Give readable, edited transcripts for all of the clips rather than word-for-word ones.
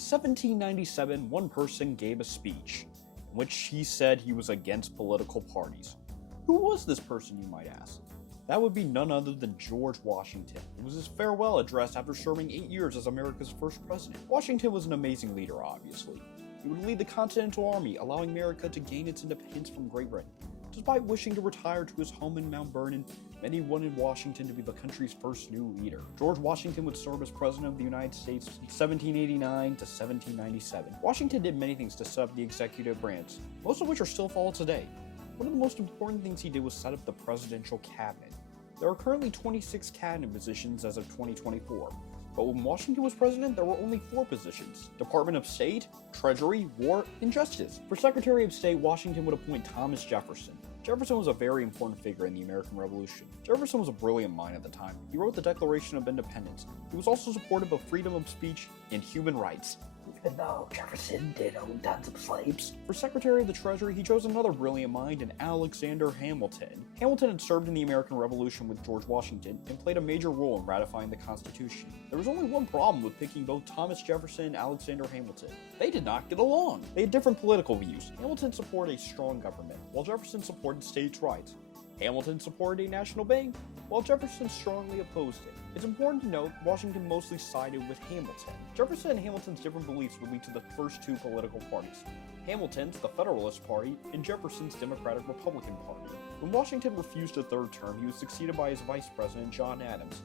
1797, one person gave a speech in which he said he was against political parties. Who was this person, you might ask? That would be none other than George Washington. It was his farewell address after serving 8 years as America's first president. Washington was an amazing leader, obviously. He would lead the Continental Army, allowing America to gain its independence from Great Britain. Despite wishing to retire to his home in Mount Vernon, many wanted Washington to be the country's first new leader. George Washington would serve as President of the United States from 1789 to 1797. Washington did many things to set up the executive branch, most of which are still followed today. One of the most important things he did was set up the presidential cabinet. There are currently 26 cabinet positions as of 2024. But when Washington was president, there were only 4 positions: Department of State, Treasury, War, and Justice. For Secretary of State, Washington would appoint Thomas Jefferson. Jefferson was a very important figure in the American Revolution. Jefferson was a brilliant mind at the time. He wrote the Declaration of Independence. He was also supportive of freedom of speech and human rights, even though Jefferson did own tons of slaves. For Secretary of the Treasury, he chose another brilliant mind in Alexander Hamilton. Hamilton had served in the American Revolution with George Washington and played a major role in ratifying the Constitution. There was only one problem with picking both Thomas Jefferson and Alexander Hamilton. They did not get along. They had different political views. Hamilton supported a strong government, while Jefferson supported states' rights. Hamilton supported a national bank, while Jefferson strongly opposed it. It's important to note Washington mostly sided with Hamilton. Jefferson and Hamilton's different beliefs would lead to the first 2 political parties: Hamilton's, the Federalist Party, and Jefferson's Democratic Republican Party. When Washington refused a 3rd term, he was succeeded by his vice president, John Adams.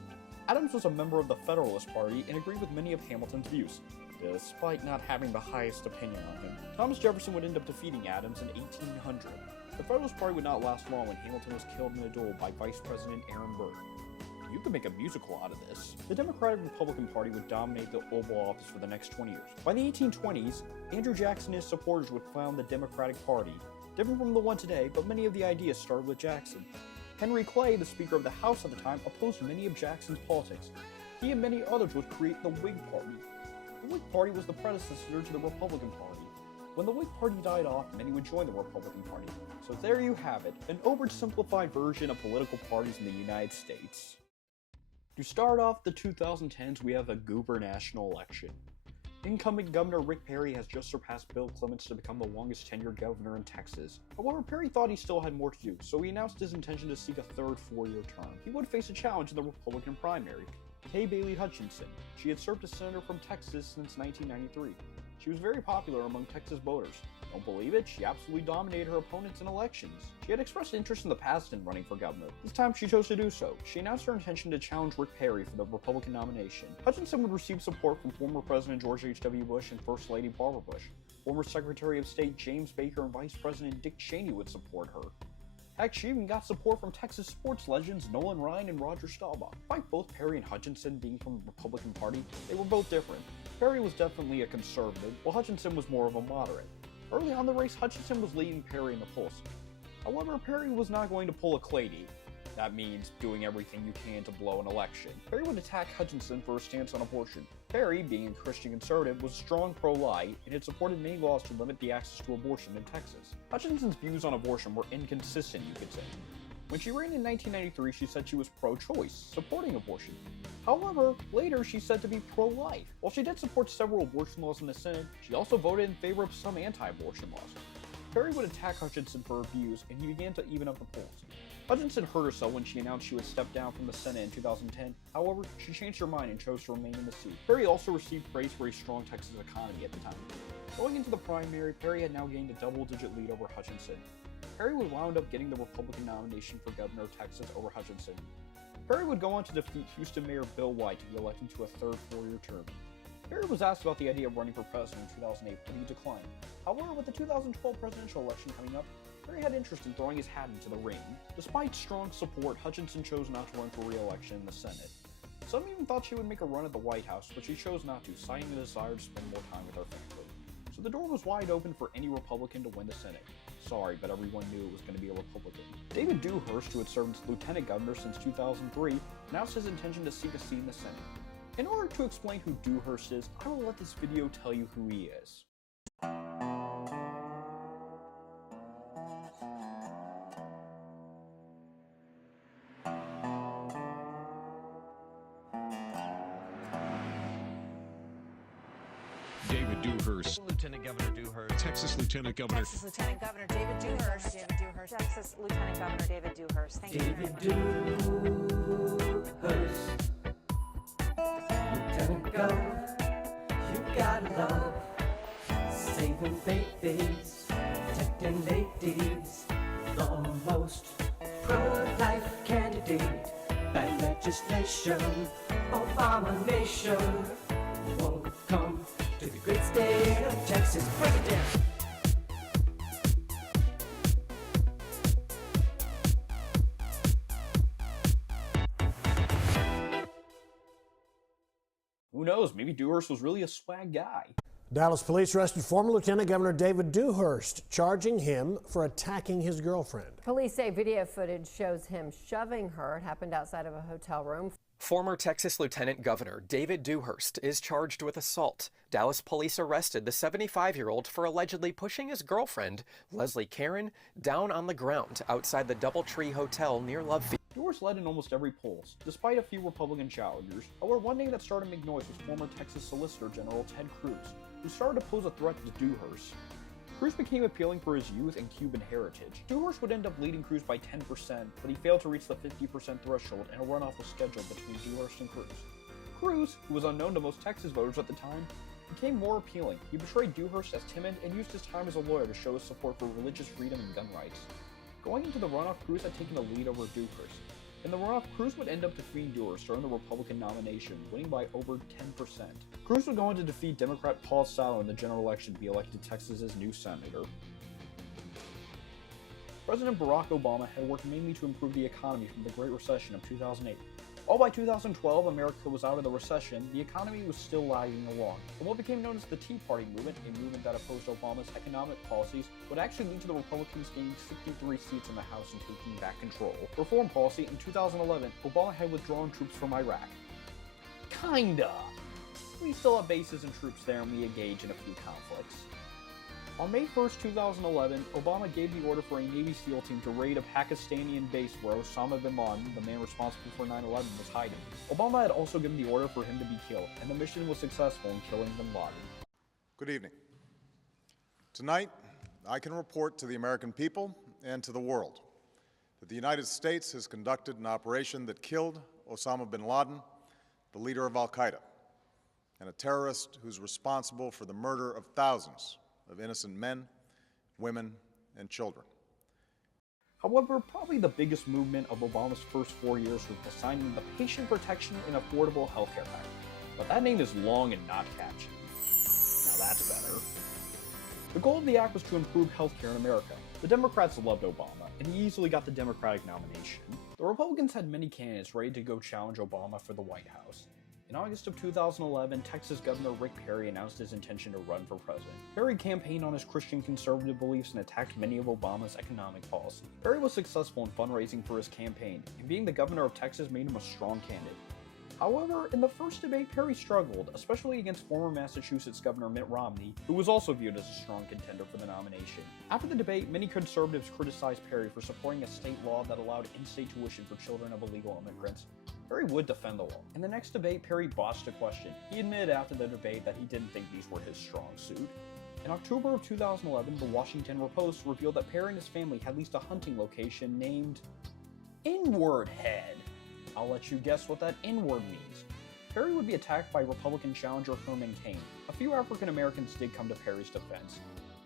Adams was a member of the Federalist Party and agreed with many of Hamilton's views, despite not having the highest opinion on him. Thomas Jefferson would end up defeating Adams in 1800. The Federalist Party would not last long when Hamilton was killed in a duel by Vice President Aaron Burr. You could make a musical out of this. The Democratic Republican Party would dominate the Oval Office for the next 20 years. By the 1820s, Andrew Jackson and his supporters would found the Democratic Party. Different from the one today, but many of the ideas started with Jackson. Henry Clay, the Speaker of the House at the time, opposed many of Jackson's politics. He and many others would create the Whig Party. The Whig Party was the predecessor to the Republican Party. When the Whig Party died off, many would join the Republican Party. So there you have it, an oversimplified version of political parties in the United States. To start off the 2010s, we have a gubernatorial election. Incoming Governor Rick Perry has just surpassed Bill Clements to become the longest tenured governor in Texas. However, Perry thought he still had more to do, so he announced his intention to seek a 3rd 4-year term. He would face a challenge in the Republican primary: Kay Bailey Hutchinson. She had served as senator from Texas since 1993. She was very popular among Texas voters. Don't believe it? She absolutely dominated her opponents in elections. She had expressed interest in the past in running for governor. This time she chose to do so. She announced her intention to challenge Rick Perry for the Republican nomination. Hutchinson would receive support from former President George H.W. Bush and First Lady Barbara Bush. Former Secretary of State James Baker and Vice President Dick Cheney would support her. Heck, she even got support from Texas sports legends Nolan Ryan and Roger Staubach. Despite both Perry and Hutchinson being from the Republican Party, they were both different. Perry was definitely a conservative, while Hutchinson was more of a moderate. Early on in the race, Hutchinson was leading Perry in the polls. However, Perry was not going to pull a Clady. That means doing everything you can to blow an election. Perry would attack Hutchinson for his stance on abortion. Perry, being a Christian conservative, was strong pro-life and had supported many laws to limit the access to abortion in Texas. Hutchinson's views on abortion were inconsistent, you could say. When she ran in 1993, she said she was pro-choice, supporting abortion. However, later she said to be pro-life. While she did support several abortion laws in the Senate, she also voted in favor of some anti-abortion laws. Perry would attack Hutchinson for her views, and he began to even up the polls. Hutchinson hurt herself when she announced she would step down from the Senate in 2010. However, she changed her mind and chose to remain in the seat. Perry also received praise for a strong Texas economy at the time. Going into the primary, Perry had now gained a double-digit lead over Hutchinson. Perry would wound up getting the Republican nomination for governor of Texas over Hutchinson. Perry would go on to defeat Houston Mayor Bill White to be elected to a 3rd 4-year term. Perry was asked about the idea of running for president in 2008, but he declined. However, with the 2012 presidential election coming up, Perry had interest in throwing his hat into the ring. Despite strong support, Hutchinson chose not to run for re-election in the Senate. Some even thought she would make a run at the White House, but she chose not to, citing the desire to spend more time with her family. So the door was wide open for any Republican to win the Senate. Sorry, but everyone knew it was going to be a Republican. David Dewhurst, who had served as lieutenant governor since 2003, announced his intention to seek a seat in the Senate. In order to explain who Dewhurst is, I will let this video tell you who he is. David Dewhurst. Lieutenant Governor Dewhurst. Texas Lieutenant Governor. Texas Lieutenant Governor David Dewhurst. David Dewhurst. Texas Lieutenant Governor David Dewhurst. Thank you very much. Dewhurst. Lieutenant Governor, you gotta love saving babies, protecting ladies, the most pro-life candidate. Bad legislation, Obama nation. Welcome to the great state of Texas. President. Who knows? Maybe Dewhurst was really a swag guy. Dallas police arrested former Lieutenant Governor David Dewhurst, charging him for attacking his girlfriend. Police say video footage shows him shoving her. It happened outside of a hotel room. Former Texas Lieutenant Governor David Dewhurst is charged with assault. Dallas police arrested the 75-year-old for allegedly pushing his girlfriend, Leslie Caron, down on the ground outside the DoubleTree Hotel near Loveview. Dewhurst led in almost every poll, despite a few Republican challengers. However, one name that started to make noise was former Texas Solicitor General Ted Cruz, who started to pose a threat to Dewhurst. Cruz became appealing for his youth and Cuban heritage. Dewhurst would end up leading Cruz by 10%, but he failed to reach the 50% threshold, and a runoff was scheduled between Dewhurst and Cruz. Cruz, who was unknown to most Texas voters at the time, became more appealing. He portrayed Dewhurst as timid and used his time as a lawyer to show his support for religious freedom and gun rights. Going into the runoff, Cruz had taken the lead over Dewhurst. In the runoff, Cruz would end up defeating Dewhurst during the Republican nomination, winning by over 10%. Cruz would go on to defeat Democrat Paul Sallo in the general election to be elected Texas's new senator. President Barack Obama had worked mainly to improve the economy from the Great Recession of 2008. While by 2012 America was out of the recession, the economy was still lagging along. And what became known as the Tea Party movement, a movement that opposed Obama's economic policies, would actually lead to the Republicans gaining 63 seats in the House and taking back control. Reform policy in 2011, Obama had withdrawn troops from Iraq. Kinda. We still have bases and troops there, and we engage in a few conflicts. On May 1st, 2011, Obama gave the order for a Navy SEAL team to raid a Pakistani base where Osama bin Laden, the man responsible for 9/11, was hiding. Obama had also given the order for him to be killed, and the mission was successful in killing bin Laden. Good evening. Tonight, I can report to the American people and to the world that the United States has conducted an operation that killed Osama bin Laden, the leader of al-Qaeda, and a terrorist who's responsible for the murder of thousands of innocent men, women, and children. However, probably the biggest movement of Obama's first 4 years was signing the Patient Protection and Affordable Health Care Act. But that name is long and not catchy. Now that's better. The goal of the act was to improve healthcare in America. The Democrats loved Obama, and he easily got the Democratic nomination. The Republicans had many candidates ready to go challenge Obama for the White House. In August of 2011, Texas Governor Rick Perry announced his intention to run for president. Perry campaigned on his Christian conservative beliefs and attacked many of Obama's economic policy. Perry was successful in fundraising for his campaign, and being the governor of Texas made him a strong candidate. However, in the first debate, Perry struggled, especially against former Massachusetts Governor Mitt Romney, who was also viewed as a strong contender for the nomination. After the debate, many conservatives criticized Perry for supporting a state law that allowed in-state tuition for children of illegal immigrants. Perry would defend the law. In the next debate, Perry botched a question. He admitted after the debate that he didn't think these were his strong suit. In October of 2011, the Washington Post revealed that Perry and his family had leased a hunting location named Inward Head. I'll let you guess what that N-word means. Perry would be attacked by Republican challenger Herman Cain. A few African Americans did come to Perry's defense,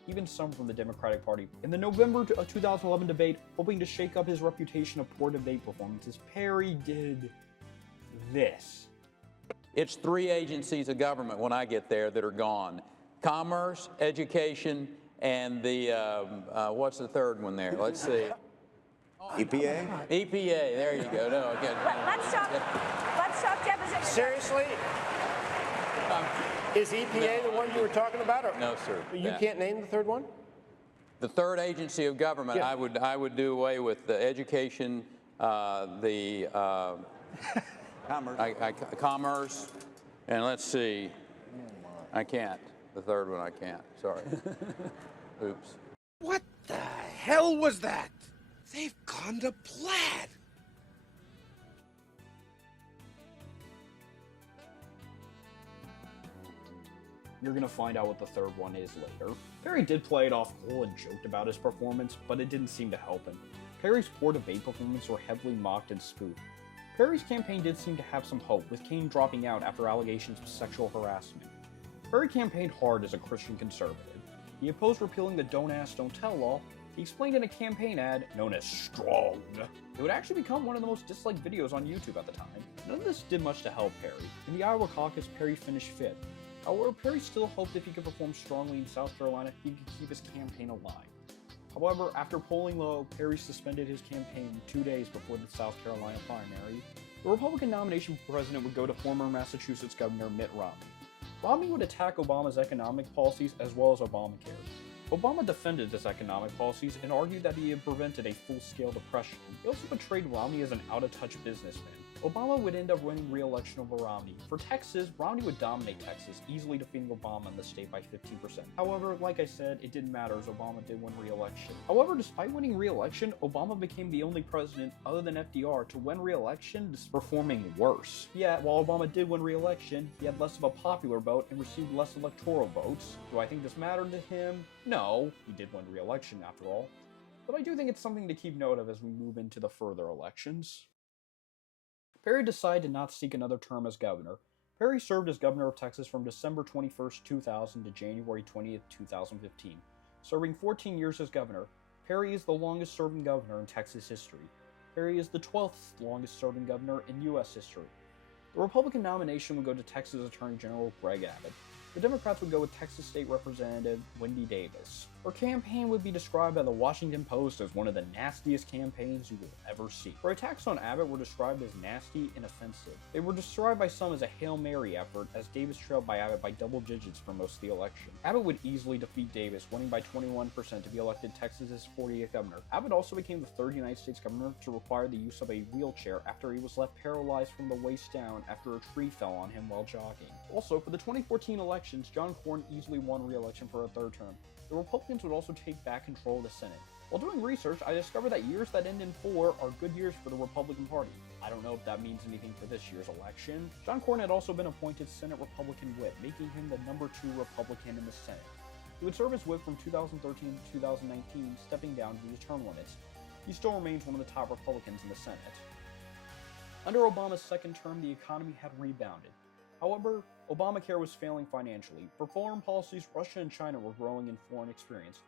even some from the Democratic Party. In the November 2011 debate, hoping to shake up his reputation of poor debate performances, Perry did this. It's 3 agencies of government when I get there that are gone. Commerce, education, and the, what's the third one there? Let's see. EPA? EPA, there you go. No, okay. Let's talk deposition. Seriously? Is EPA the one you were talking about? Or No, sir. You can't name the third one? The third agency of government, Yeah. I would do away with the education, commerce, and let's see. I can't. The third one I can't. Sorry. Oops. What the hell was that? They've gone to plaid. You're gonna find out what the third one is later. Perry did play it off cool and joked about his performance, but it didn't seem to help him. Perry's poor debate performance were heavily mocked and spoofed. Perry's campaign did seem to have some hope, with Kaine dropping out after allegations of sexual harassment. Perry campaigned hard as a Christian conservative. He opposed repealing the Don't Ask, Don't Tell law. He explained in a campaign ad known as Strong. It would actually become one of the most disliked videos on YouTube at the time. None of this did much to help Perry. In the Iowa caucus, Perry finished fifth. However, Perry still hoped if he could perform strongly in South Carolina, he could keep his campaign alive. However, after polling low, Perry suspended his campaign 2 days before the South Carolina primary. The Republican nomination for president would go to former Massachusetts Governor Mitt Romney. Romney would attack Obama's economic policies as well as Obamacare. Obama defended his economic policies and argued that he had prevented a full-scale depression. He also portrayed Romney as an out-of-touch businessman. Obama would end up winning re-election over Romney. For Texas, Romney would dominate Texas, easily defeating Obama in the state by 15%. However, like I said, it didn't matter as Obama did win re-election. However, despite winning re-election, Obama became the only president other than FDR to win re-election despite performing worse. Yet, while Obama did win re-election, he had less of a popular vote and received less electoral votes. Do I think this mattered to him? No, he did win re-election after all. But I do think it's something to keep note of as we move into the further elections. Perry decided to not seek another term as governor. Perry served as governor of Texas from December 21, 2000 to January 20, 2015. Serving 14 years as governor, Perry is the longest serving governor in Texas history. Perry is the 12th longest serving governor in U.S. history. The Republican nomination would go to Texas Attorney General Greg Abbott. The Democrats would go with Texas State Representative Wendy Davis. Her campaign would be described by the Washington Post as one of the nastiest campaigns you will ever see. Her attacks on Abbott were described as nasty and offensive. They were described by some as a Hail Mary effort, as Davis trailed by Abbott by double digits for most of the election. Abbott would easily defeat Davis, winning by 21% to be elected Texas's 48th governor. Abbott also became the third United States governor to require the use of a wheelchair after he was left paralyzed from the waist down after a tree fell on him while jogging. Also, for the 2014 elections, John Cornyn easily won re-election for a third term. The Republicans would also take back control of the Senate. While doing research, I discovered that years that end in 4 are good years for the Republican Party. I don't know if that means anything for this year's election. John Cornyn had also been appointed Senate Republican Whip, making him the number 2 Republican in the Senate. He would serve as whip from 2013 to 2019, stepping down due to term limits. He still remains one of the top Republicans in the Senate. Under Obama's second term, the economy had rebounded. However, Obamacare was failing financially. For foreign policies, Russia and China were growing in foreign experience.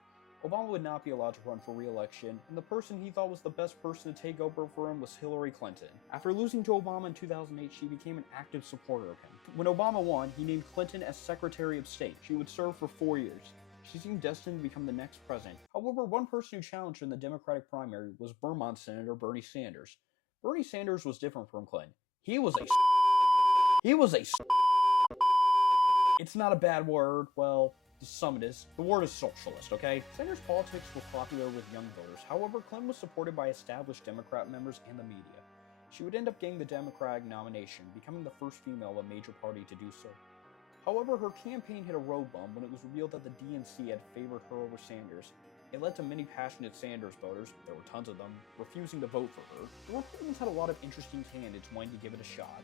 Obama would not be allowed to run for re-election, and the person he thought was the best person to take over for him was Hillary Clinton. After losing to Obama in 2008, she became an active supporter of him. When Obama won, he named Clinton as Secretary of State. She would serve for 4 years. She seemed destined to become the next president. However, one person who challenged her in the Democratic primary was Vermont Senator Bernie Sanders. Bernie Sanders was different from Clinton. He was a It's not a bad word, well, to some it is. The word is socialist, okay? Sanders' politics were popular with young voters. However, Clinton was supported by established Democrat members and the media. She would end up getting the Democratic nomination, becoming the first female of a major party to do so. However, her campaign hit a road bump when it was revealed that the DNC had favored her over Sanders. It led to many passionate Sanders voters, there were tons of them, refusing to vote for her. The Republicans had a lot of interesting candidates wanting to give it a shot.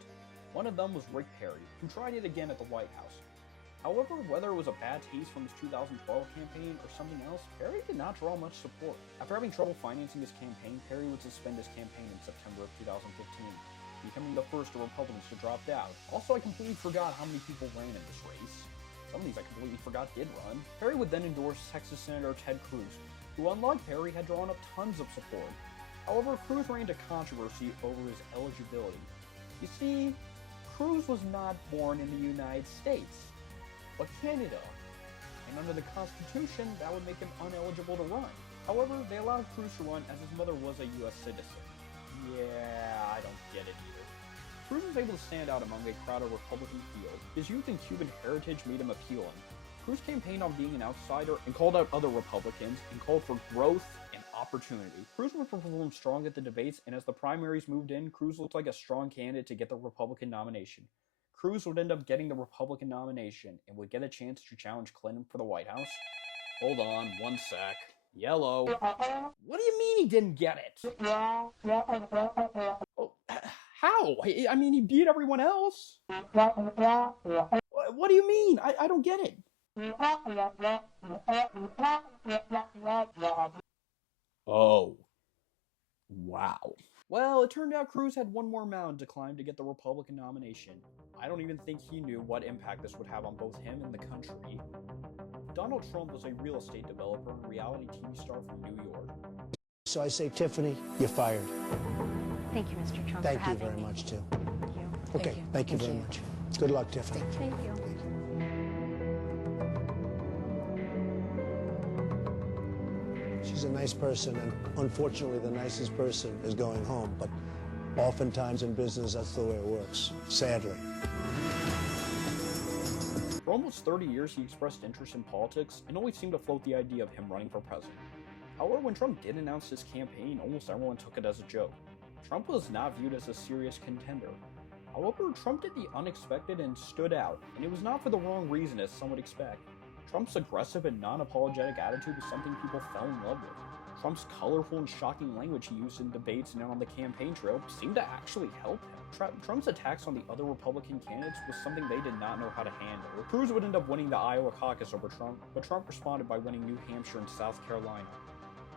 One of them was Rick Perry, who tried it again at the White House. However, whether it was a bad taste from his 2012 campaign or something else, Perry did not draw much support. After having trouble financing his campaign, Perry would suspend his campaign in September of 2015, becoming the first of Republicans to drop out. Also, I completely forgot how many people ran in this race. Some of these I completely forgot did run. Perry would then endorse Texas Senator Ted Cruz, who unlike Perry had drawn up tons of support. However, Cruz ran into controversy over his eligibility. You see, Cruz was not born in the United States, but Canada, and under the Constitution, that would make him ineligible to run. However, they allowed Cruz to run as his mother was a U.S. citizen. Yeah, I don't get it either. Cruz was able to stand out among a crowded Republican field. His youth and Cuban heritage made him appealing. Cruz campaigned on being an outsider and called out other Republicans and called for growth and opportunity. Cruz would perform strong at the debates, and as the primaries moved in, Cruz looked like a strong candidate to get the Republican nomination. Cruz would end up getting the Republican nomination and would get a chance to challenge Clinton for the White House. Hold on, one sec. Yellow. What do you mean he didn't get it? Oh, how? I mean, he beat everyone else. What do you mean? I don't get it. Oh. Wow. Well, it turned out Cruz had one more mountain to climb to get the Republican nomination. I don't even think he knew what impact this would have on both him and the country. Donald Trump was a real estate developer and reality TV star from New York. So I say, Tiffany, you're fired. Thank you, Mr. Trump. Thank for you having very me. much, too. Thank you. Okay, thank you very much. Good luck, Tiffany. Thank you. She's a nice person, and unfortunately, the nicest person is going home. But oftentimes in business, that's the way it works, sadly. For almost 30 years, he expressed interest in politics and always seemed to float the idea of him running for president. However, when Trump did announce his campaign, almost everyone took it as a joke. Trump was not viewed as a serious contender. However, Trump did the unexpected and stood out, and it was not for the wrong reason as some would expect. Trump's aggressive and non-apologetic attitude was something people fell in love with. Trump's colorful and shocking language he used in debates and on the campaign trail seemed to actually help him. Trump's attacks on the other Republican candidates was something they did not know how to handle. Cruz would end up winning the Iowa caucus over Trump, but Trump responded by winning New Hampshire and South Carolina.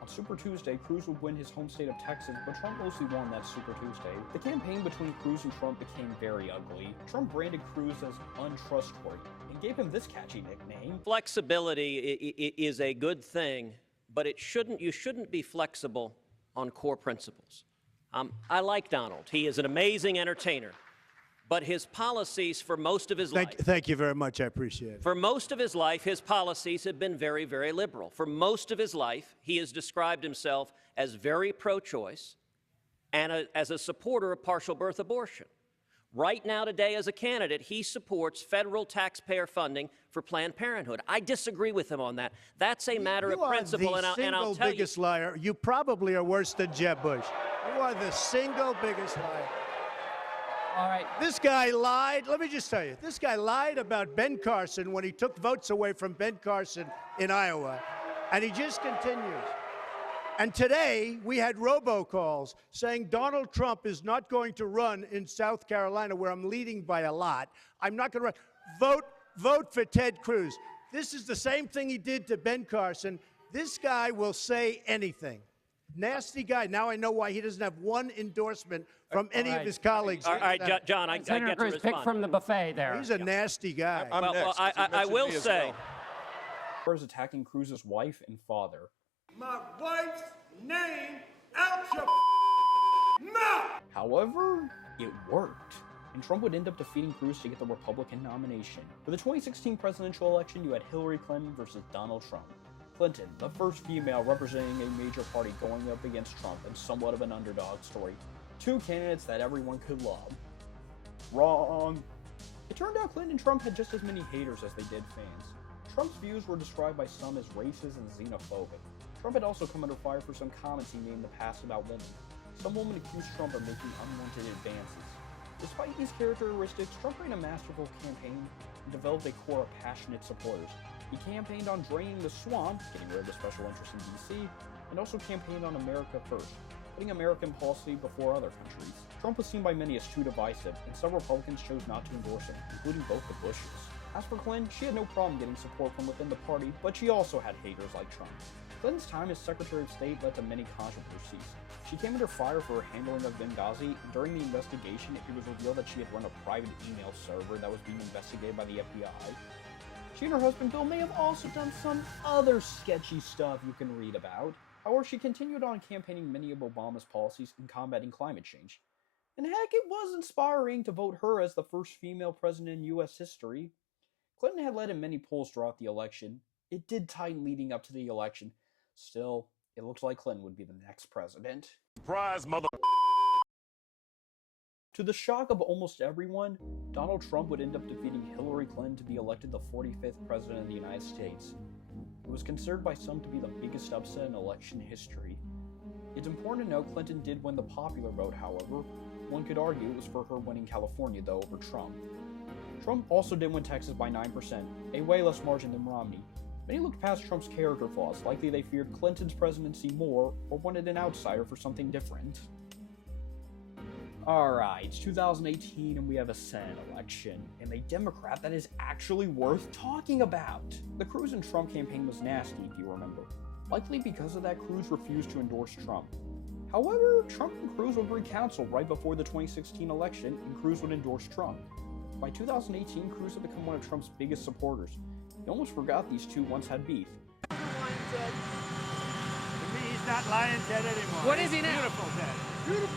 On Super Tuesday, Cruz would win his home state of Texas, but Trump mostly won that Super Tuesday. The campaign between Cruz and Trump became very ugly. Trump branded Cruz as untrustworthy and gave him this catchy nickname. Flexibility is a good thing, but you shouldn't be flexible on core principles. I like Donald. He is an amazing entertainer. But his policies for most of his life... Thank you very much. I appreciate it. For most of his life, his policies have been very, very liberal. For most of his life, he has described himself as very pro-choice and as a supporter of partial birth abortion. Right now, today, as a candidate, he supports federal taxpayer funding for Planned Parenthood. I disagree with him on that. That's a matter of principle, and I'll tell you... You are the single biggest liar. You probably are worse than Jeb Bush. You are the single biggest liar. All right. This guy lied. Let me just tell you, this guy lied about Ben Carson when he took votes away from Ben Carson in Iowa, and he just continues. And today, we had robocalls saying Donald Trump is not going to run in South Carolina, where I'm leading by a lot. I'm not going to run. Vote for Ted Cruz. This is the same thing he did to Ben Carson. This guy will say anything. Nasty guy. Now I know why he doesn't have one endorsement from any of his colleagues. All right, John, I get to Cruz, respond. pick from the buffet there. He's a nasty guy. Well, I will say... ...was attacking Cruz's wife and father. My wife's name out your mouth! However, it worked, and Trump would end up defeating Cruz to get the Republican nomination. For the 2016 presidential election, you had Hillary Clinton versus Donald Trump. Clinton, the first female representing a major party going up against Trump in somewhat of an underdog story. Two candidates that everyone could love. Wrong. It turned out Clinton and Trump had just as many haters as they did fans. Trump's views were described by some as racist and xenophobic. Trump had also come under fire for some comments he made in the past about women. Some women accused Trump of making unwanted advances. Despite these characteristics, Trump ran a masterful campaign and developed a core of passionate supporters. He campaigned on draining the swamp, getting rid of the special interests in D.C., and also campaigned on America First, putting American policy before other countries. Trump was seen by many as too divisive, and some Republicans chose not to endorse him, including both the Bushes. As for Clinton, she had no problem getting support from within the party, but she also had haters like Trump. Clinton's time as Secretary of State led to many controversies. She came under fire for her handling of Benghazi, and during the investigation, it was revealed that she had run a private email server that was being investigated by the FBI. She and her husband Bill may have also done some other sketchy stuff you can read about. However, she continued on campaigning many of Obama's policies in combating climate change. And heck, it was inspiring to vote her as the first female president in U.S. history. Clinton had led in many polls throughout the election. It did tighten leading up to the election. Still, it looks like Clinton would be the next president. Surprise, mother... To the shock of almost everyone, Donald Trump would end up defeating Hillary Clinton to be elected the 45th president of the United States. It was considered by some to be the biggest upset in election history. It's important to note Clinton did win the popular vote, however. One could argue it was for her winning California, though, over Trump. Trump also did win Texas by 9%, a way less margin than Romney. Many looked past Trump's character flaws, likely they feared Clinton's presidency more or wanted an outsider for something different. Alright, it's 2018 and we have a Senate election, and a Democrat that is actually worth talking about. The Cruz and Trump campaign was nasty, if you remember. Likely because of that, Cruz refused to endorse Trump. However, Trump and Cruz would recounsel right before the 2016 election, and Cruz would endorse Trump. By 2018, Cruz had become one of Trump's biggest supporters. He almost forgot these two once had beef. To me, he's not Lion Ted anymore. What is he now? Beautiful Ted.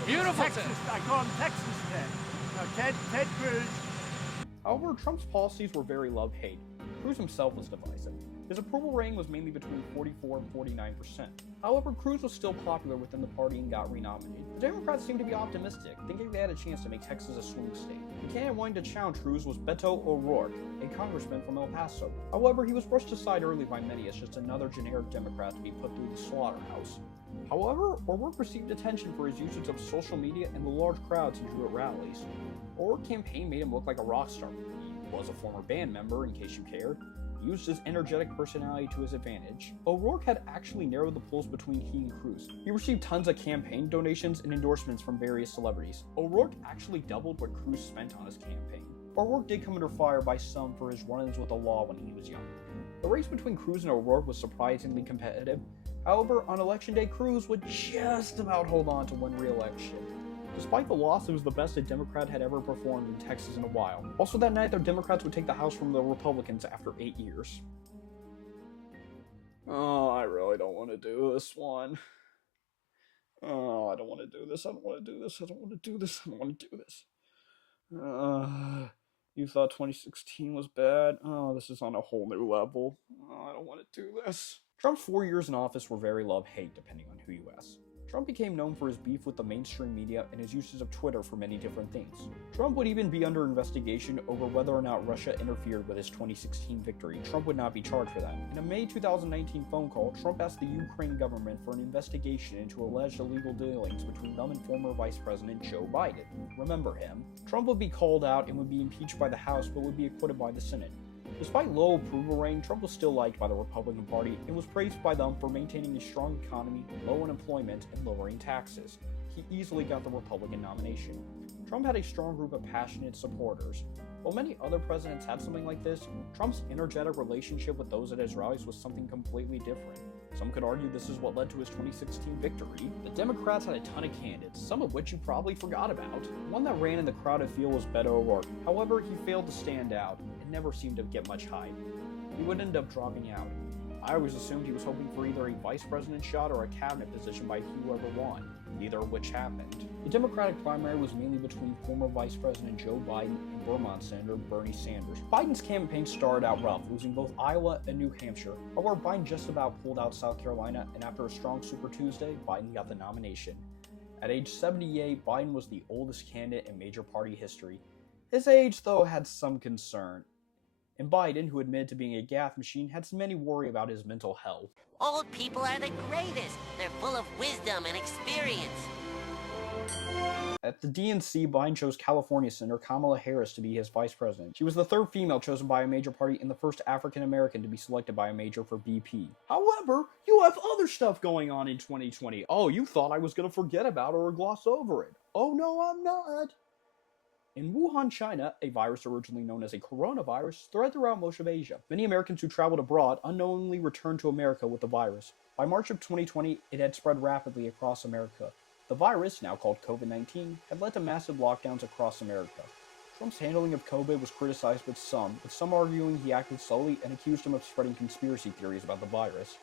Beautiful Texas, Ted. I call him Texas Ted. No, Ted Cruz. However, Trump's policies were very love-hate. Cruz himself was divisive. His approval rating was mainly between 44 and 49%. However, Cruz was still popular within the party and got renominated. The Democrats seemed to be optimistic, thinking they had a chance to make Texas a swing state. The candidate wanting to challenge Cruz was Beto O'Rourke, a congressman from El Paso. However, he was brushed aside early by many as just another generic Democrat to be put through the slaughterhouse. However, O'Rourke received attention for his usage of social media and the large crowds he drew at rallies. O'Rourke's campaign made him look like a rock star. He was a former band member, in case you cared. He used his energetic personality to his advantage. O'Rourke had actually narrowed the polls between he and Cruz. He received tons of campaign donations and endorsements from various celebrities. O'Rourke actually doubled what Cruz spent on his campaign. O'Rourke did come under fire by some for his run-ins with the law when he was young. The race between Cruz and O'Rourke was surprisingly competitive. However, on election day, Cruz would just about hold on to win re-election. Despite the loss, it was the best a Democrat had ever performed in Texas in a while. Also that night, the Democrats would take the House from the Republicans after 8 years. Oh, I really don't want to do this one. Oh, I don't want to do this. I don't want to do this. I don't want to do this. I don't want to do this. You thought 2016 was bad? Oh, this is on a whole new level. Oh, I don't want to do this. Trump's 4 years in office were very love-hate, depending on who you ask. Trump became known for his beef with the mainstream media and his uses of Twitter for many different things. Trump would even be under investigation over whether or not Russia interfered with his 2016 victory. Trump would not be charged for that. In a May 2019 phone call, Trump asked the Ukraine government for an investigation into alleged illegal dealings between them and former Vice President Joe Biden. Remember him? Trump would be called out and would be impeached by the House but would be acquitted by the Senate. Despite low approval rating, Trump was still liked by the Republican Party and was praised by them for maintaining a strong economy, low unemployment, and lowering taxes. He easily got the Republican nomination. Trump had a strong group of passionate supporters. While many other presidents had something like this, Trump's energetic relationship with those at his rallies was something completely different. Some could argue this is what led to his 2016 victory. The Democrats had a ton of candidates, some of which you probably forgot about. One that ran in the crowded field was Beto O'Rourke. However, he failed to stand out and never seemed to get much hype. He would end up dropping out. I always assumed he was hoping for either a vice president shot or a cabinet position by whoever won, neither of which happened. The Democratic primary was mainly between former Vice President Joe Biden and Vermont Senator Bernie Sanders. Biden's campaign started out rough, losing both Iowa and New Hampshire. However, Biden just about pulled out South Carolina, and after a strong Super Tuesday, Biden got the nomination. At age 78, Biden was the oldest candidate in major party history. His age, though, had some concern. And Biden, who admitted to being a gaffe machine, had many worry about his mental health. Old people are the greatest. They're full of wisdom and experience. At the DNC, Biden chose California Senator Kamala Harris to be his vice president. She was the third female chosen by a major party and the first African American to be selected by a major for BP. However, you have other stuff going on in 2020. Oh, you thought I was going to forget about or gloss over it. Oh no, I'm not. In Wuhan, China, a virus originally known as a coronavirus spread throughout most of Asia. Many Americans who traveled abroad unknowingly returned to America with the virus. By March of 2020, it had spread rapidly across America. The virus, now called COVID-19, had led to massive lockdowns across America. Trump's handling of COVID was criticized with some arguing he acted slowly and accused him of spreading conspiracy theories about the virus.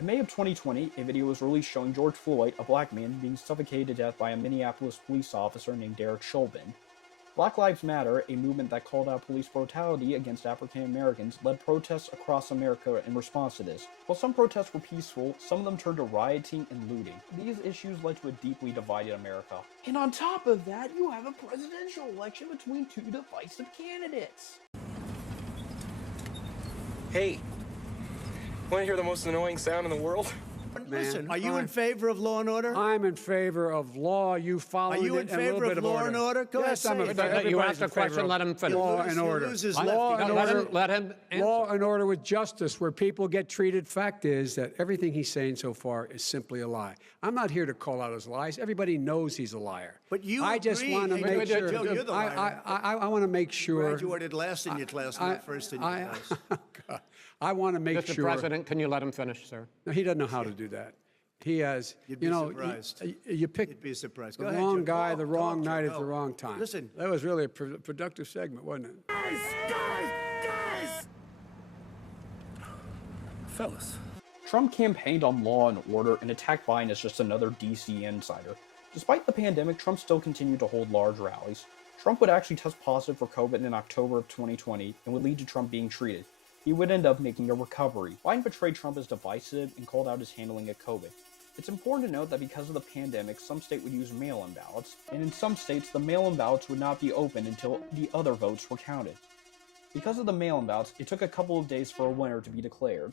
In May of 2020, a video was released showing George Floyd, a black man, being suffocated to death by a Minneapolis police officer named Derek Chauvin. Black Lives Matter, a movement that called out police brutality against African Americans, led protests across America in response to this. While some protests were peaceful, some of them turned to rioting and looting. These issues led to a deeply divided America. And on top of that, you have a presidential election between two divisive candidates. Hey, want to hear the most annoying sound in the world? But man. listen, are you All in right. favor of law and order? I'm in favor of law. You follow Are you in favor of law and order? Go yes, ahead, I'm say in it. favor. You asked a question, let him finish. Law He'll and lose- order. he'll lose his Law left. and Let order. him- let him answer. Law and order with justice, where people get treated. Fact is that everything he's saying so far is simply a lie. I'm not here to call out his lies. Everybody knows he's a liar. But you I just agree- want to Wait, make wait, sure. Joe, you're the liar. I want to make sure. Graduated last in your class, not first in your class. God, I want to make Mr. sure. President, can you let him finish, sir? No, he doesn't know how to do that. He has, You'd be surprised. You pick You'd be surprised. the Go ahead, wrong Joe. guy, Talk, the wrong talk, night Joe, at the go. wrong time. Listen. That was really a productive segment, wasn't it? Fellas. Trump campaigned on law and order and attacked Biden as just another DC insider. Despite the pandemic, Trump still continued to hold large rallies. Trump would actually test positive for COVID in October of 2020 and would lead to Trump being treated. He would end up making a recovery. Biden portrayed Trump as divisive and called out his handling of COVID. It's important to note that because of the pandemic, some states would use mail-in ballots, and in some states, the mail-in ballots would not be opened until the other votes were counted. Because of the mail-in ballots, it took a couple of days for a winner to be declared.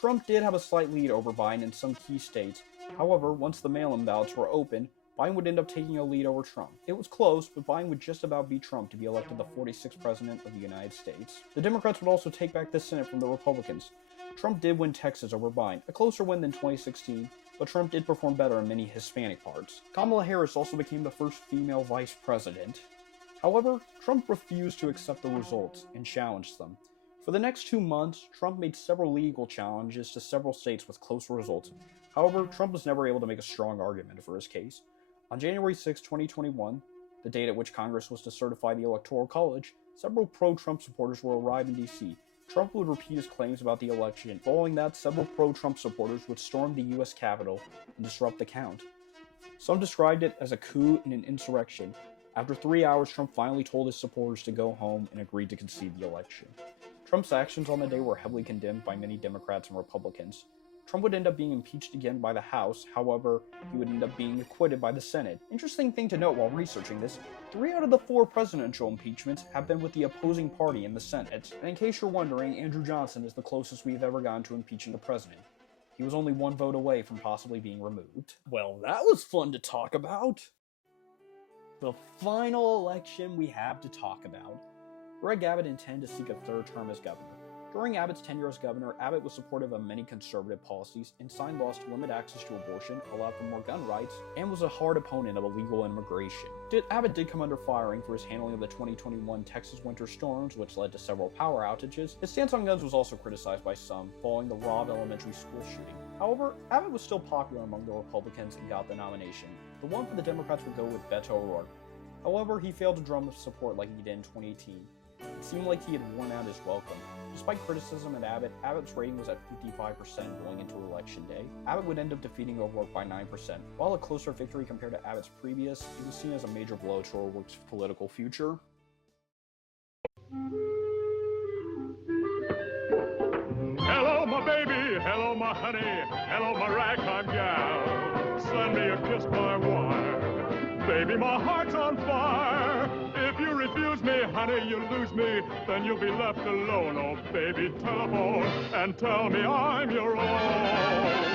Trump did have a slight lead over Biden in some key states. However, once the mail-in ballots were open, Biden would end up taking a lead over Trump. It was close, but Biden would just about beat Trump to be elected the 46th president of the United States. The Democrats would also take back the Senate from the Republicans. Trump did win Texas over Biden, a closer win than 2016, but Trump did perform better in many Hispanic parts. Kamala Harris also became the first female vice president. However, Trump refused to accept the results and challenged them. For the next 2 months, Trump made several legal challenges to several states with close results. However, Trump was never able to make a strong argument for his case. On January 6, 2021, the date at which Congress was to certify the Electoral College, several pro-Trump supporters will arrive in D.C. Trump would repeat his claims about the election. Following that, several pro-Trump supporters would storm the U.S. Capitol and disrupt the count. Some described it as a coup and an insurrection. After 3 hours, Trump finally told his supporters to go home and agreed to concede the election. Trump's actions on the day were heavily condemned by many Democrats and Republicans. Trump would end up being impeached again by the House, however, he would end up being acquitted by the Senate. Interesting thing to note while researching this, 3 out of the 4 presidential impeachments have been with the opposing party in the Senate. And in case you're wondering, Andrew Johnson is the closest we've ever gotten to impeaching a president. He was only 1 vote away from possibly being removed. Well, that was fun to talk about. The final election we have to talk about. Greg Abbott intended to seek a 3rd term as governor. During Abbott's tenure as governor, Abbott was supportive of many conservative policies and signed laws to limit access to abortion, allow for more gun rights, and was a hard opponent of illegal immigration. Abbott did come under firing for his handling of the 2021 Texas winter storms, which led to several power outages. His stance on guns was also criticized by some, following the Robb Elementary School shooting. However, Abbott was still popular among the Republicans and got the nomination. The one for the Democrats would go with Beto O'Rourke. However, he failed to drum up support like he did in 2018. It seemed like he had worn out his welcome. Despite criticism of Abbott, Abbott's rating was at 55% going into Election Day. Abbott would end up defeating O'Rourke by 9%. While a closer victory compared to Abbott's previous, it was seen as a major blow to O'Rourke's political future. Hello, my baby. Hello, my honey. Hello, my ragtime gal. Send me a kiss by wire. Baby, my heart's on fire. If you refuse me, honey, you lose me. Then you'll be left alone. Oh, baby, telephone and tell me I'm your own.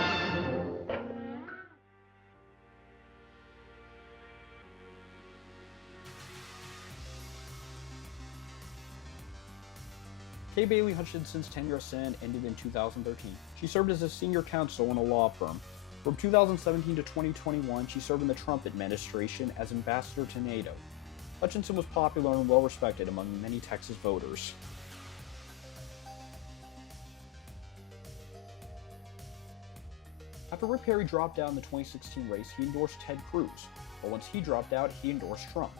Kay Bailey Hutchinson's tenure as Senate ended in 2013. She served as a senior counsel in a law firm. From 2017 to 2021, she served in the Trump administration as ambassador to NATO. Hutchinson was popular and well-respected among many Texas voters. After Rick Perry dropped out in the 2016 race, he endorsed Ted Cruz, but once he dropped out, he endorsed Trump.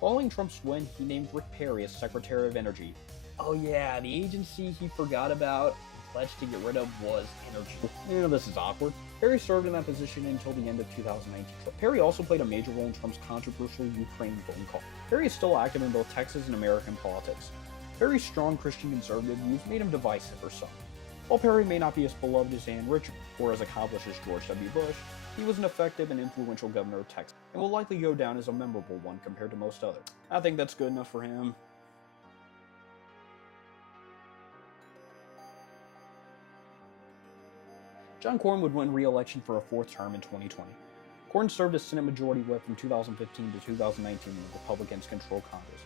Following Trump's win, he named Rick Perry as Secretary of Energy. Oh yeah, the agency he forgot about and pledged to get rid of was Energy. This is awkward. Perry served in that position until the end of 2019. Perry also played a major role in Trump's controversial Ukraine phone call. Perry is still active in both Texas and American politics. Perry's strong Christian conservative views made him divisive for some. While Perry may not be as beloved as Ann Richards or as accomplished as George W. Bush, he was an effective and influential governor of Texas, and will likely go down as a memorable one compared to most others. I think that's good enough for him. John Cornyn would win re-election for a fourth term in 2020. Cornyn served as Senate Majority Whip from 2015 to 2019 when the Republicans controlled Congress.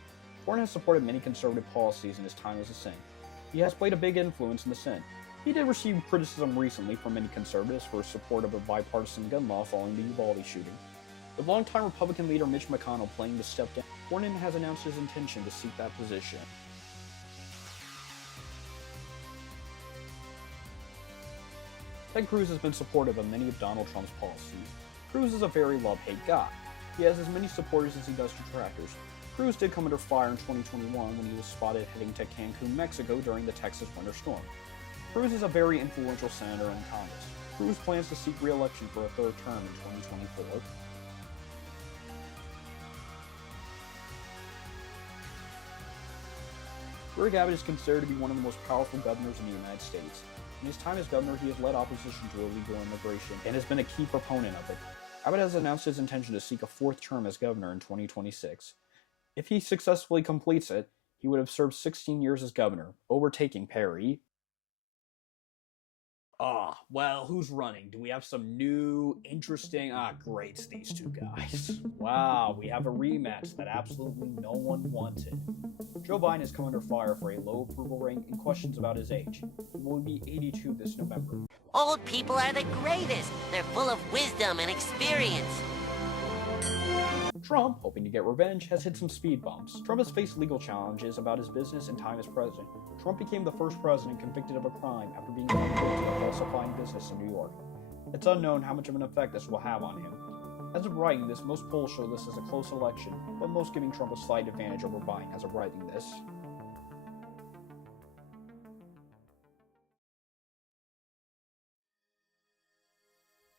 Cornyn has supported many conservative policies in his time as a Senate. He has played a big influence in the Senate. He did receive criticism recently from many conservatives for his support of a bipartisan gun law following the Uvalde shooting. With longtime Republican leader Mitch McConnell planning to step down, Cornyn has announced his intention to seek that position. Ted Cruz has been supportive of many of Donald Trump's policies. Cruz is a very love-hate guy. He has as many supporters as he does detractors. Cruz did come under fire in 2021 when he was spotted heading to Cancun, Mexico during the Texas winter storm. Cruz is a very influential senator in Congress. Cruz plans to seek re-election for a third term in 2024. Greg Abbott is considered to be one of the most powerful governors in the United States. In his time as governor, he has led opposition to illegal immigration and has been a key proponent of it. Abbott has announced his intention to seek a fourth term as governor in 2026. If he successfully completes it, he would have served 16 years as governor, overtaking Perry. Well, who's running? Do we have some new, interesting... great, it's these two guys. Wow, we have a rematch that absolutely no one wanted. Joe Biden has come under fire for a low approval rating and questions about his age. He will be 82 this November. Old people are the greatest. They're full of wisdom and experience. Trump, hoping to get revenge, has hit some speed bumps. Trump has faced legal challenges about his business and time as president. Trump became the first president convicted of a crime after being found guilty of falsifying business in New York. It's unknown how much of an effect this will have on him. As of writing this, most polls show this as a close election, but most giving Trump a slight advantage over Biden as of writing this.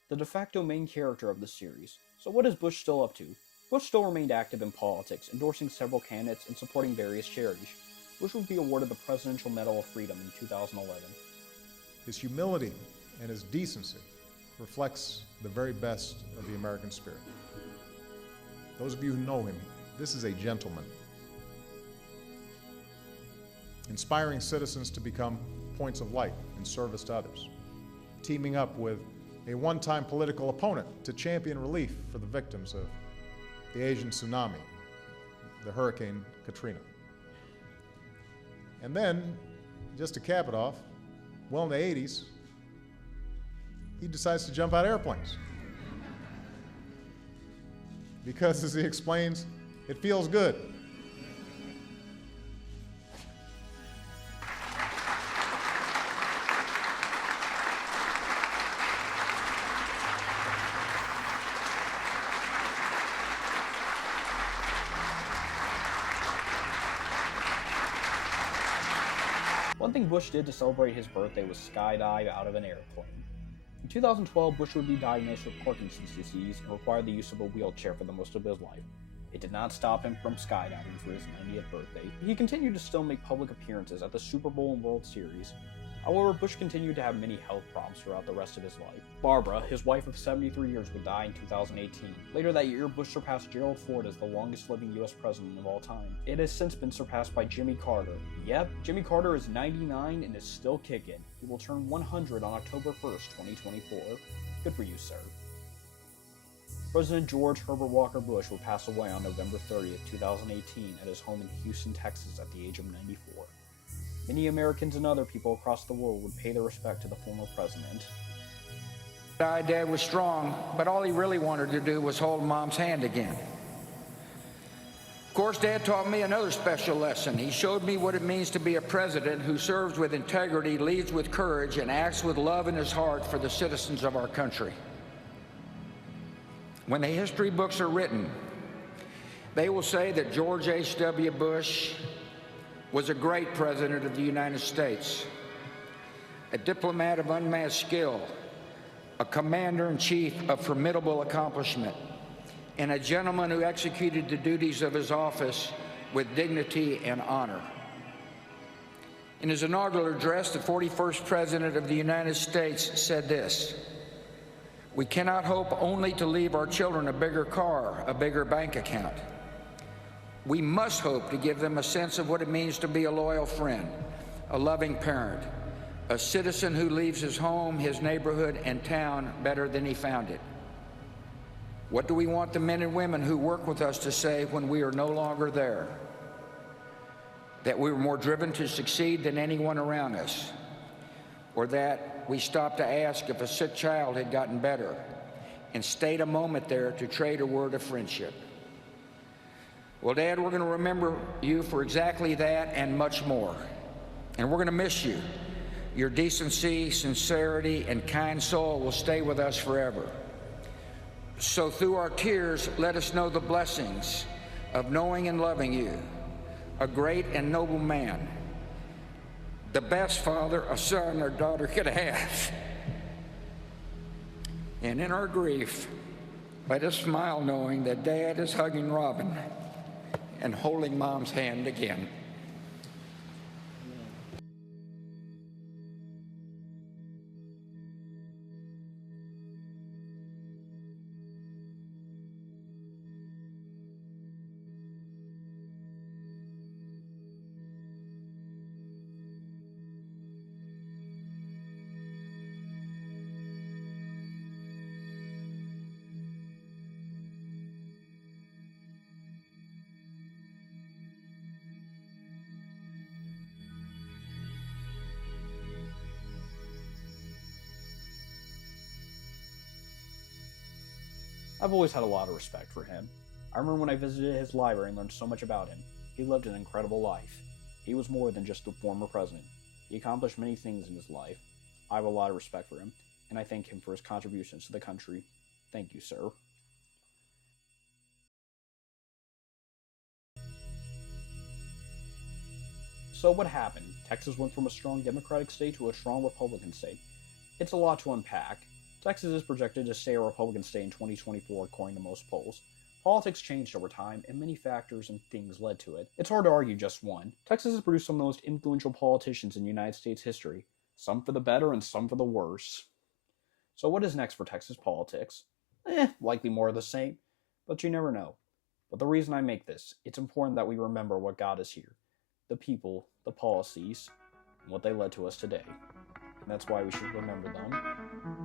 The de facto main character of the series. So what is Bush still up to? Bush still remained active in politics, endorsing several candidates and supporting various charities. Bush would be awarded the Presidential Medal of Freedom in 2011. His humility and his decency reflects the very best of the American spirit. Those of you who know him, this is a gentleman. Inspiring citizens to become points of light in service to others. Teaming up with a one-time political opponent to champion relief for the victims of the Asian tsunami, the Hurricane Katrina. And then, just to cap it off, well in the 80s, he decides to jump out of airplanes. Because, as he explains, it feels good. One thing Bush did to celebrate his birthday was skydive out of an airplane. In 2012, Bush would be diagnosed with Parkinson's disease and required the use of a wheelchair for the most of his life. It did not stop him from skydiving for his 90th birthday. He continued to still make public appearances at the Super Bowl and World Series. However, Bush continued to have many health problems throughout the rest of his life. Barbara, his wife of 73 years, would die in 2018. Later that year, Bush surpassed Gerald Ford as the longest-living U.S. president of all time. It has since been surpassed by Jimmy Carter. Yep, Jimmy Carter is 99 and is still kicking. He will turn 100 on October 1st, 2024. Good for you, sir. President George Herbert Walker Bush would pass away on November 30th, 2018 at his home in Houston, Texas at the age of 94. Many Americans and other people across the world would pay their respect to the former president. Dad was strong, but all he really wanted to do was hold Mom's hand again. Of course, Dad taught me another special lesson. He showed me what it means to be a president who serves with integrity, leads with courage, and acts with love in his heart for the citizens of our country. When the history books are written, they will say that George H.W. Bush was a great president of the United States, a diplomat of unmatched skill, a commander-in-chief of formidable accomplishment, and a gentleman who executed the duties of his office with dignity and honor. In his inaugural address, the 41st President of the United States said this: "We cannot hope only to leave our children a bigger car, a bigger bank account. We must hope to give them a sense of what it means to be a loyal friend, a loving parent, A citizen who leaves his home, his neighborhood, and town better than he found it. What do we want the men and women who work with us to say when we are no longer there? That we were more driven to succeed than anyone around us, or that we stopped to ask if a sick child had gotten better and stayed a moment there to trade a word of friendship. Well, Dad, we're going to remember you for exactly that and much more. And we're going to miss you. Your decency, sincerity, and kind soul will stay with us forever. So through our tears, let us know the blessings of knowing and loving you, a great and noble man, the best father a son or daughter could have. And in our grief, let us smile knowing that Dad is hugging Robin and holding Mom's hand again. I've always had a lot of respect for him. I remember when I visited his library and learned so much about him. He lived an incredible life. He was more than just a former president. He accomplished many things in his life. I have a lot of respect for him, and I thank him for his contributions to the country. Thank you, sir. So what happened? Texas went from a strong Democratic state to a strong Republican state. It's a lot to unpack. Texas is projected to stay a Republican state in 2024 according to most polls. Politics changed over time, and many factors and things led to it. It's hard to argue just one. Texas has produced some of the most influential politicians in United States history, some for the better and some for the worse. So what is next for Texas politics? Likely more of the same, but you never know. But the reason I make this, it's important that we remember what got us here. The people, the policies, and what they led to us today. And that's why we should remember them